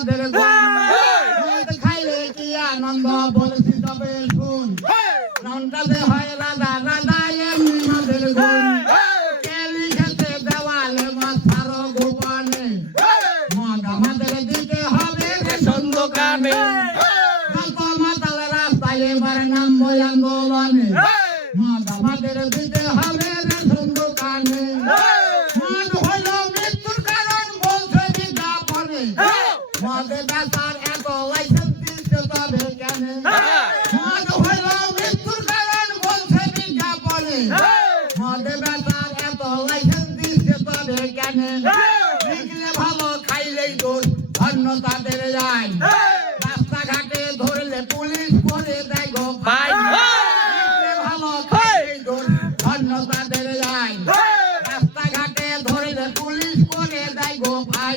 এমনি মদের গুণ মদ খাইলে কি আনন্দ বলেছি তবে শুন। মনটাতে হয় রাজা রাজা এমনি মদের গুণ। কেলি খেতে দেওয়ালে মাথারো গোপনে। মদ আমাদের দিতে হবে রেশন দোকানে। মাতাল রাস্তায় এবার নামবো আন্দোলনে। মদ আমাদের দিতে হবে মদে বেচার এত লাইসেন্স দিতে তবে কেন মদ হলো মৃত্যুর কারণ বলছে বিজ্ঞাপনে মদে বেচার এত লাইসেন্স দিতে তবে কেন বিক্রি ভালো খাইলেই দোষ অন্য তাদের যায় রাস্তাঘাটে ধরলে পুলিশ করে দেয় গো ভাই ভালো খাইলেই দোষ অন্য তাদের যায় রাস্তাঘাটে ধরলে পুলিশ করে দেয় গো ভাই